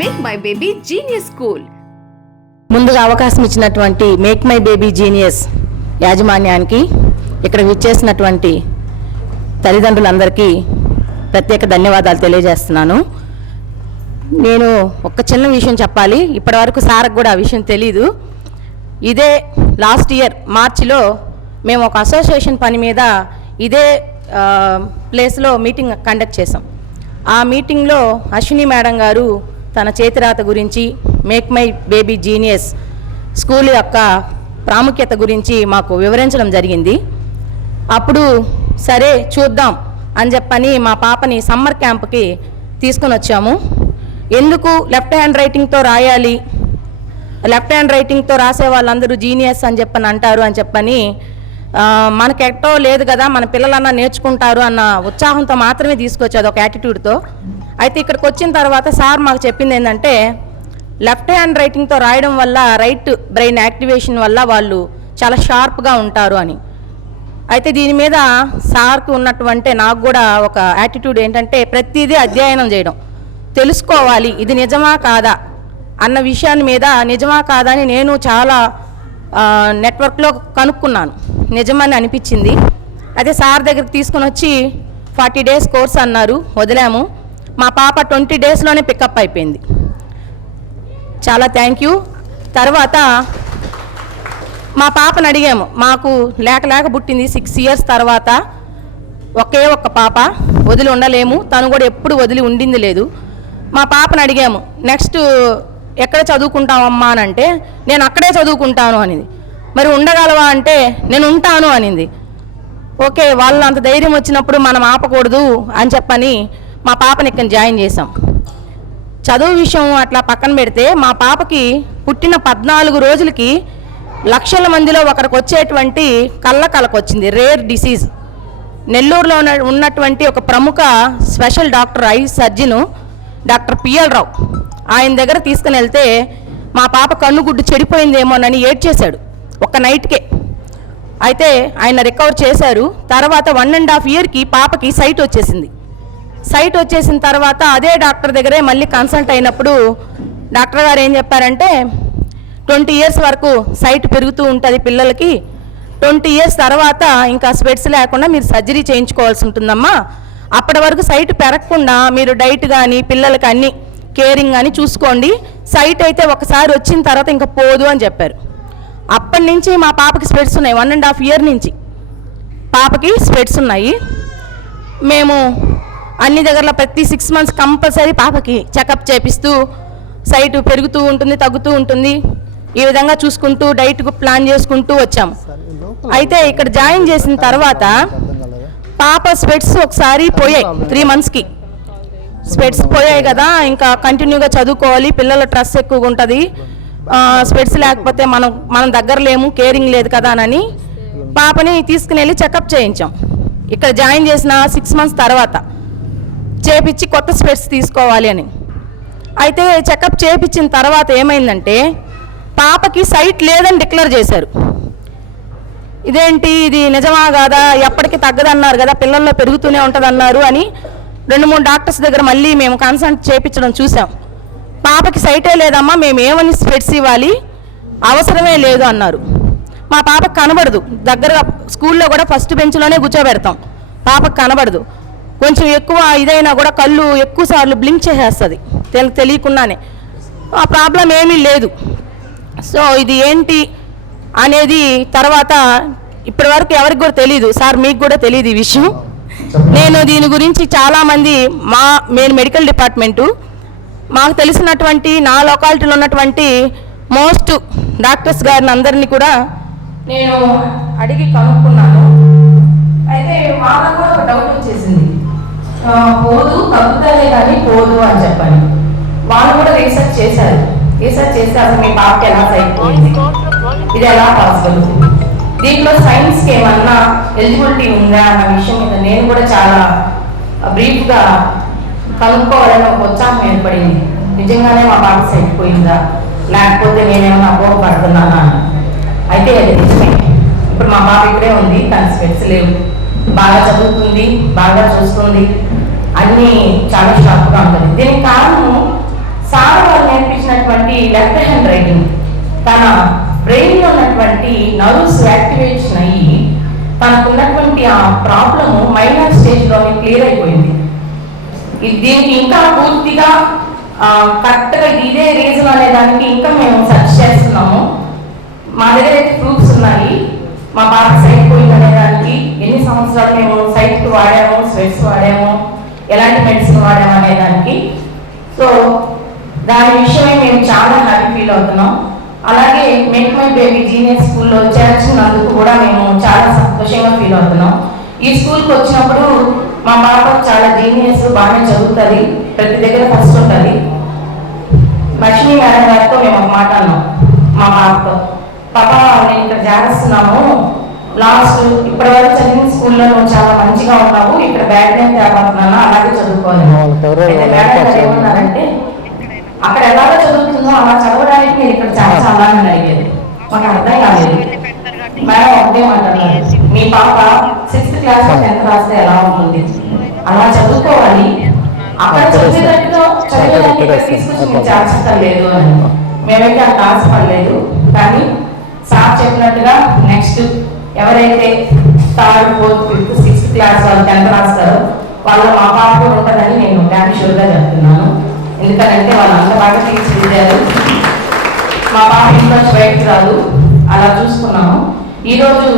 Make my baby genius school ముందుగా అవకాశం ఇచ్చినటువంటి మేక్ మై బేబీ జీనియస్ యాజమాన్యానికి ఇక్కడ విచ్చేసినటువంటి తల్లిదండ్రులందరికీ ప్రత్యేక ధన్యవాదాలు తెలియజేస్తున్నాను. నేను ఒక చిన్న విషయం చెప్పాలి. ఇప్పటివరకు సార్కి కూడా ఆ విషయం తెలీదు. ఇదే లాస్ట్ ఇయర్ మార్చిలో మేము ఒక అసోసియేషన్ పని మీద ఇదే ప్లేస్లో మీటింగ్ కండక్ట్ చేసాం ఆ మీటింగ్లో అశ్విని మేడం గారు తన చేతిరాత గురించి make my baby genius school యొక్క ప్రాముఖ్యత గురించి మాకు వివరించడం జరిగింది. అప్పుడు సరే చూద్దాం అని చెప్పని మా పాపని సమ్మర్ క్యాంప్కి తీసుకొని వచ్చాము. ఎందుకు లెఫ్ట్ హ్యాండ్ రైటింగ్తో రాయాలి? లెఫ్ట్ హ్యాండ్ రైటింగ్తో రాసే వాళ్ళందరూ జీనియస్ అని చెప్పని అంటారు అని చెప్పని మనకెట్టో లేదు కదా మన పిల్లలన్నా నేర్చుకుంటారు అన్న ఉత్సాహంతో మాత్రమే తీసుకొచ్చేది ఒక యాటిట్యూడ్తో అయితే ఇక్కడికి వచ్చిన తర్వాత సార్ మాకు చెప్పింది ఏంటంటే లెఫ్ట్ హ్యాండ్ రైటింగ్తో రాయడం వల్ల రైట్ బ్రెయిన్ యాక్టివేషన్ వల్ల వాళ్ళు చాలా షార్ప్గా ఉంటారు అని. అయితే దీని మీద సార్కు ఉన్నటువంటి నాకు కూడా ఒక యాటిట్యూడ్ ఏంటంటే ప్రతిదీ అధ్యయనం చేయడం. తెలుసుకోవాలి ఇది నిజమా కాదా అన్న విషయాన్ని మీద నిజమా కాదా అని నేను చాలా నెట్వర్క్లో కనుక్కున్నాను. నిజమని అనిపించింది. అదే సార్ దగ్గరికి తీసుకుని వచ్చి ఫార్టీ డేస్ కోర్స్ అన్నారు వదిలాము. మా పాప ట్వంటీ డేస్లోనే పికప్ అయిపోయింది. చాలా థ్యాంక్ యూ. తర్వాత మా పాపను అడిగాము మాకు లేక లేక పుట్టింది సిక్స్ ఇయర్స్ తర్వాత ఒకే ఒక్క పాప వదిలి ఉండలేము తను కూడా ఎప్పుడు వదిలి ఉండింది లేదు. మా పాపను అడిగాము నెక్స్ట్ ఎక్కడ చదువుకుంటావమ్మా? అని అంటే నేను అక్కడే చదువుకుంటాను అనింది. మరి ఉండగలవా? అంటే నేను ఉంటాను అనింది. ఓకే వాళ్ళు అంత ధైర్యం వచ్చినప్పుడు మనం ఆపకూడదు అని చెప్పని మా పాపని ఇక్కడ జాయిన్ చేసాం చదువు విషయం అట్లా పక్కన పెడితే మా పాపకి పుట్టిన పద్నాలుగు రోజులకి లక్షల మందిలో ఒకరికి వచ్చేటువంటి కళ్ళ కలకు వచ్చింది రేర్ డిసీజ్ నెల్లూరులో ఉన్న- ఉన్నటువంటి ఒక ప్రముఖ special doctor eye surgeon doctor PL Rao. ఆయన దగ్గర తీసుకుని వెళ్తే మా పాప కన్నుగుడ్డు చెడిపోయిందేమోనని ఏడ్చేశాడు ఒక నైట్కే. అయితే ఆయన రికవర్ చేశారు తర్వాత వన్ అండ్ హాఫ్ ఇయర్కి పాపకి సైట్ వచ్చేసింది. సైట్ వచ్చేసిన తర్వాత అదే డాక్టర్ దగ్గరే మళ్ళీ కన్సల్ట్ అయినప్పుడు డాక్టర్ గారు ఏం చెప్పారంటే ట్వంటీ ఇయర్స్ వరకు సైట్ పెరుగుతూ ఉంటుంది పిల్లలకి. ట్వంటీ ఇయర్స్ తర్వాత ఇంకా స్పెట్స్ లేకుండా మీరు సర్జరీ చేయించుకోవాల్సి ఉంటుందమ్మా. అప్పటి వరకు సైట్ పెరగకుండా మీరు డైట్ కానీ పిల్లలకి అన్ని కేరింగ్ కానీ చూసుకోండి. సైట్ అయితే ఒకసారి వచ్చిన తర్వాత ఇంకా పోదు అని చెప్పారు. అప్పటి నుంచి మా పాపకి స్పెట్స్ ఉన్నాయి వన్ అండ్ హాఫ్ ఇయర్ నుంచి. పాపకి స్పెట్స్ ఉన్నాయి. మేము అన్ని దగ్గరలో ప్రతి సిక్స్ మంత్స్ కంపల్సరీ పాపకి చెకప్ చేపిస్తూ సైట్ పెరుగుతూ ఉంటుంది తగ్గుతూ ఉంటుంది. ఈ విధంగా చూసుకుంటూ డైట్కు ప్లాన్ చేసుకుంటూ వచ్చాం అయితే ఇక్కడ జాయిన్ చేసిన తర్వాత పాప స్పెట్స్ ఒకసారి పోయాయి త్రీ మంత్స్కి స్పెట్స్ పోయాయి కదా ఇంకా కంటిన్యూగా చదువుకోవాలి పిల్లల స్ట్రెస్ ఎక్కువగా ఉంటుంది. స్పెట్స్ లేకపోతే మనం మనం దగ్గర లేము కేరింగ్ లేదు కదా అని పాపని తీసుకుని వెళ్ళి చెకప్ చేయించాం. ఇక్కడ జాయిన్ చేసిన సిక్స్ మంత్స్ తర్వాత. చేపించి కొత్త స్పెట్స్ తీసుకోవాలి అని. అయితే చెకప్ చేపించిన తర్వాత ఏమైందంటే పాపకి సైట్ లేదని డిక్లేర్ చేశారు. ఇదేంటి ఇది నిజమా కాదా ఎప్పటికీ తగ్గదన్నారు కదా పిల్లల్లో పెరుగుతూనే ఉంటుందన్నారు అని రెండు మూడు డాక్టర్స్ దగ్గర మళ్ళీ మేము కన్సల్ట్ చేయించడం చూసాం. పాపకి సైటే లేదమ్మా మేము ఏమని స్పెట్స్ ఇవ్వాలి? అవసరమే లేదు అన్నారు. మా పాపకు కనబడదు. దగ్గరగా స్కూల్లో కూడా ఫస్ట్ బెంచ్లోనే కూర్చోబెడతాం. పాపకు కనబడదు. కొంచెం ఎక్కువ ఇదైనా కూడా కళ్ళు ఎక్కువ సార్లు బ్లింక్ చేసేస్తుంది. తెలి తెలియకుండానే. ఆ ప్రాబ్లం ఏమీ లేదు. సో ఇది ఏంటి అనేది తర్వాత ఇప్పటి వరకు ఎవరికి కూడా తెలియదు సార్ మీకు కూడా తెలియదు ఈ విషయం. నేను దీని గురించి చాలామంది మా నేను మెడికల్ డిపార్ట్మెంటు మాకు తెలిసినటువంటి నా లొకాలిటీలో ఉన్నటువంటి మోస్ట్ డాక్టర్స్ గారిని అందరినీ కూడా నేను అడిగి కనుక్కున్నాను. అయితే వాళ్ళకు కూడా ఒక డౌట్ వచ్చేసింది. పోదు తగ్గుతానే కానీ పోదు అని చెప్పండి. వాళ్ళు కూడా రీసెర్చ్ చేశారు. రీసెర్చ్ చేస్తే అసలు మీ పాపకి ఎలా సైపోయింది ఇది ఎలా పాసిబుల్ దీంట్లో సైన్స్కి ఏమన్నా ఎలిజిబిలిటీ ఉందా అన్న విషయం మీద నేను కూడా చాలా బ్రీఫ్గా కనుక్కోవాలని ఒక ఉత్సాహం ఏర్పడింది. నిజంగానే మా పాప సైపోయిందా లేకపోతే నేనేమన్నా అపోహపడుతున్నానా? అని అయితే అది నిజమే. ఇప్పుడు మా పాప ఇక్కడే ఉంది తన స్పెట్స్ లేవు. బాగా చదువుతుంది బాగా చూస్తుంది అన్నీ చాలా షార్ప్గా ఉంటుంది. దీనికి కారణం సార్ తన బ్రెయిన్లో ఉన్నటువంటి నర్వ్స్ యాక్టివేషన్ అయ్యి తనకున్నటువంటి ఆ ప్రాబ్లము మైనర్ స్టేజ్లోనే క్లియర్ అయిపోయింది. ఇది దీనికి ఇంకా పూర్తిగా కరెక్ట్గా ఇదే రీజన్ అనే దానికి ఇంకా మేము సెర్చ్ చేస్తున్నాము. మా దగ్గర అయితే ప్రూఫ్స్ ఉన్నాయి. మా పాప సైడ్ పోయింది అనే ఎన్ని సంవత్సరాలు మేము సైట్ వాడాము స్వెట్స్ వాడాము ఎలాంటి మెడిసిన్ వాడాము అనే దానికి. సో దాని విషయమై మేము చాలా హ్యాపీ ఫీల్ అవుతున్నాం. అలాగే మేక్ మై బేబీ జీనియర్ స్కూల్లో చేర్చినందుకు కూడా మేము చాలా సంతోషంగా ఫీల్ అవుతున్నాం. ఈ స్కూల్కి వచ్చినప్పుడు మా పాప చాలా జీనియస్ బాగానే చదువుతుంది ప్రతి దగ్గర ఫస్ట్ ఉంటుంది. లక్ష్మీ మేడం గారితో మేము ఒక మాట అన్నాం మా పాపతో. పాప నేను ఇక్కడ చేస్తున్నాము లాస్ట్ ఇప్పటి వరకు చదివిన స్కూల్లో నువ్వు చాలా మంచిగా ఉన్నావు. ఇక్కడ బ్యాడ్ నేమ్ తేపడుతున్నాను? అలాగే చదువుకోవాలి. ఏమన్నారంటే అక్కడ ఎలాగో చదువుతుందో అలా చదవడానికి మీరు ఇక్కడ చాలా అని అడిగేది మాకు అర్థం కాలేదు. మేడం ఒకటే మాట్లాడారు మీ పాప సిక్స్త్ క్లాస్లో టెన్త్ రాస్తే ఎలా ఉంటుంది? అలా చదువుకోవాలి. అక్కడ చదివేటట్టుగా ఇక్కడ తీసుకొచ్చి లేదు అని. మేమైతే అంత ఆశపడలేదు కానీ సార్ చెప్పినట్టుగా నెక్స్ట్ ఎవరైతే third fourth fifth sixth class వాళ్ళు టెన్త్ రాస్తారో వాళ్ళ మా పాప ఉంటుందని నేను డ్యామ్ షూర్గా చెప్తున్నాను. ఎందుకంటే వాళ్ళు అంత బాగా తీర్చిదిద్దారు మా పాప ఇంట్లో నుంచి బయటకు రాదు. అలా చూసుకున్నాము. ఈరోజు రోజు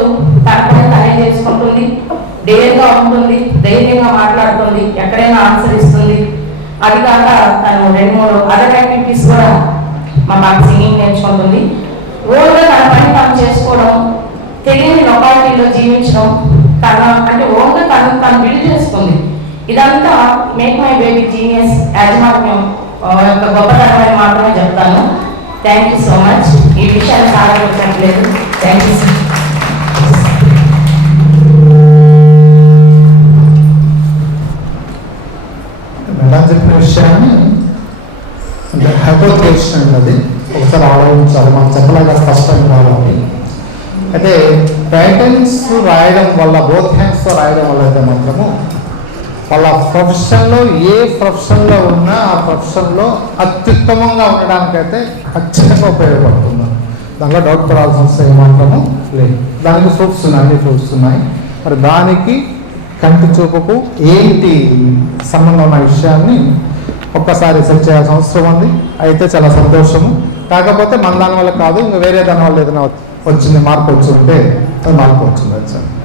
తన పని తనే చేసుకుంటుంది ధైర్యంగా ఉంటుంది ధైర్యంగా మాట్లాడుతుంది ఎక్కడైనా ఆన్సర్ ఇస్తుంది. అది కాక తను రెండు మూడు అదర్ యాక్టివిటీస్ కూడా మా పాప సింగింగ్ నేర్చుకుంటుంది. ఓన్గా తన పని తను చేసుకోవడం తెలియని లొకాలిటీలో జీవించడం తన అంటే ఓన్గా తను తను బిల్డ్ చేసుకుంది. ఇదంతా మేక్ మై బేబీ జీనియస్ యాజమాన్యం ఆ, యొక్క గొప్పతనమని మాత్రమే చెప్తాను. థ్యాంక్ యూ సో మచ్ ఈ విషయాన్ని చాలా థ్యాంక్ యూ మేడం చెప్పిన విషయాన్ని అంటే హైపోథేషన్ అది. ఒకసారి ఆలోచించాలి. మనం చెప్పలేక స్పష్టంగా రావాలి. అయితే రైటింగ్స్ రాయడం వల్ల బోత్ హ్యాండ్స్తో రాయడం వల్ల అయితే మాత్రము వాళ్ళ ప్రొఫెషన్లో ఏ ప్రొఫెషన్లో ఉన్నా ఆ ప్రొఫెషన్లో అత్యుత్తమంగా ఉండడానికైతే ఖచ్చితంగా ఉపయోగపడుతుంది. దానిలో డౌట్ పడాల్సిన అవసరం మాత్రము లేదు. దానికి ప్రూఫ్స్ ఉన్నాయి అన్ని ప్రూఫ్స్ ఉన్నాయి. మరి దానికి కంటి చూపుకు ఏంటి సంబంధం ఉన్న విషయాన్ని ఒక్కసారి సెర్చ్ చేయాల్సిన అవసరం ఉంది. అయితే చాలా సంతోషము. కాకపోతే మన దాని వల్ల కాదు ఇంకా వేరే దాని వల్ల ఏదైనా వచ్చింది మార్పు వచ్చి ఉంటే మార్పు వచ్చింది సార్